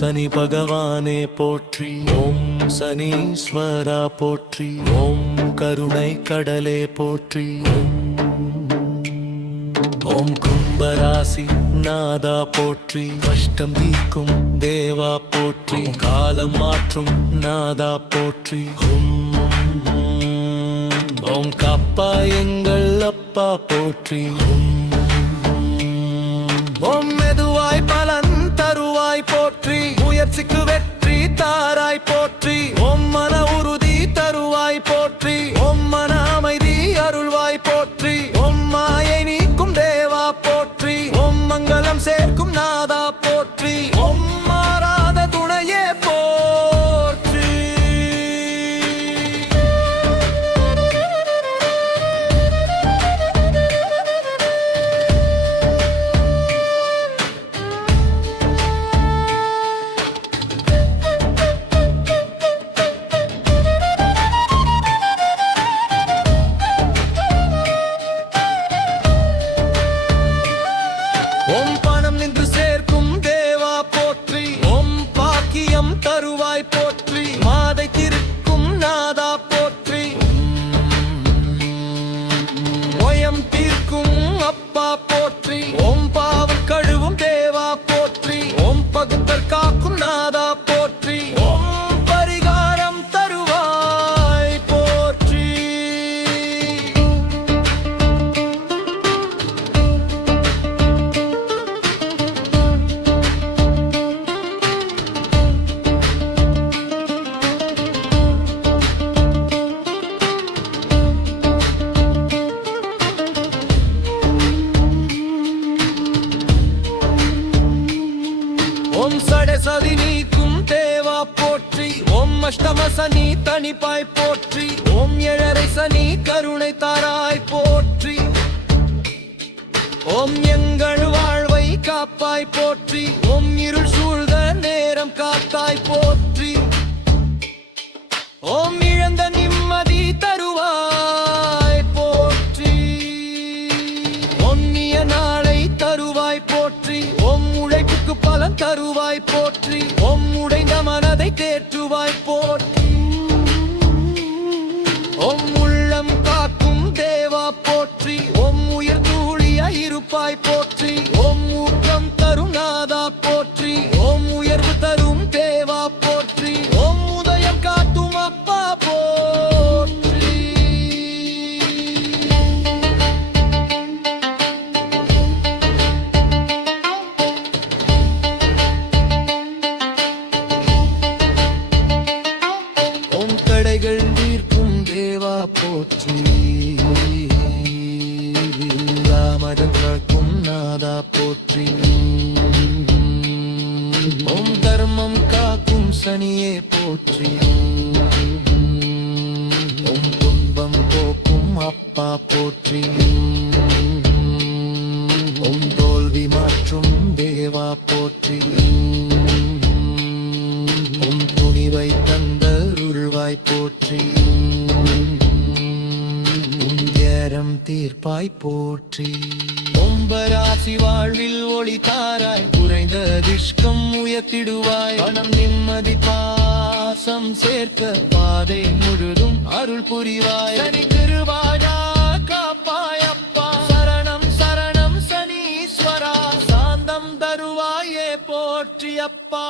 சனி பகவானே போற்றி. ஓம் சனீஸ்வரா போற்றி. ஓம் கருணை கடலே போற்றி. ஓம் கும்பராசி நாதா போற்றி. கஷ்டம் தீர்க்கும் தேவா போற்றி. காலம் மாற்றும் நாதா போற்றி. ஓம் காப்பா எங்கள் அப்பா போற்றி. ஓம் மெதுவாய் பலன் தருவாய் போற்றி. முயற்சிக்கு வெற்றி தாராய் போற்றி. ஓம் மன உறுதி தருவாய் போற்றி. ஓம் மன அமைதி அருள்வாய் போற்றி. ஓம் மாயை நீக்கும் தேவா போற்றி. ஓம் மங்களம் சேர்க்கும் நாதா போற்றி. ஓம் மாறாத துணையே போற்றி. ஓம் பணம் நின்று சேர்க்கும் தேவா போற்றி. ஓம் பாக்கியம் தருவாய் போற்றி. மாதை திருக்கும் நாதா போற்றி. ஓயம் தீர்க்கும் அப்பா போற்றி. ஓம் பாவம் கழுவும் தேவா போற்றி. ஓம் பகுத்தர் காக்கும் நாதா போற்றி. ஓம் பரிகாரம் தருவாய் போற்றி. ஓம் சடசதி நீக்கும் தேவா போற்றி. ஓம் அஷ்டம சனி தனிப்பாய் போற்றி. ஓம் ஏழரை சனி கருணை தாராய் போற்றி. ஓம் எங்கள் வாழ்வை காப்பாய் போற்றி. ஓம் இருள் சூழ்ந்த நேரம் காத்தாய் போற்றி. ஓம் இழந்த நிம்மதி தருவாய் போற்றி. ஒன்னிய நாளை தருவாய் போற்றி. ஓம் உழைப்புக்கு பலன் தருவாய் போற்றி. ஓம் உடைந்த மனதை தேற்றுவாய் போற்றி. ஓம் உள்ளம் காக்கும் தேவா போற்றி. ஓம் உயர் தூளியாய் இருப்பாய் போற்றி. ஓம் ஊக்கம் தரும் நாதா போற்றி. ஓம் உயர்வு தரும் தேவா போற்றி. ஓம் உதயம் காட்டும் அப்பா போற்றி. ஓம் தடைகள் தீர்க்கும் தேவா போற்றி. ராமதம் காக்கும் நாதா போற்றி. ஓம் தர்மம் காக்கும் சனியே போற்றி. ஓம் துன்பம் போக்கும் அப்பா போற்றி. ஓம் தோல்வி மாற்றும் தேவா போற்றி. ஓம் துணிவை தந்தருள்வாய் போற்றி. உயரம் தீர்ப்பாய் போற்றி. ஒம்பராசி வாழ்வில் ஒளி தாராய். குறைந்த அதிர்ஷ்டம் உயர்த்திடுவாய். பணம் நிம்மதி பாசம் சேர்க்க பாதை முழுதும் அருள் புரிவாய். சனி திருவாயா காப்பாய் அப்பா. சரணம் சரணம் சனீஸ்வரா. சாந்தம் தருவாயே போற்றி அப்பா.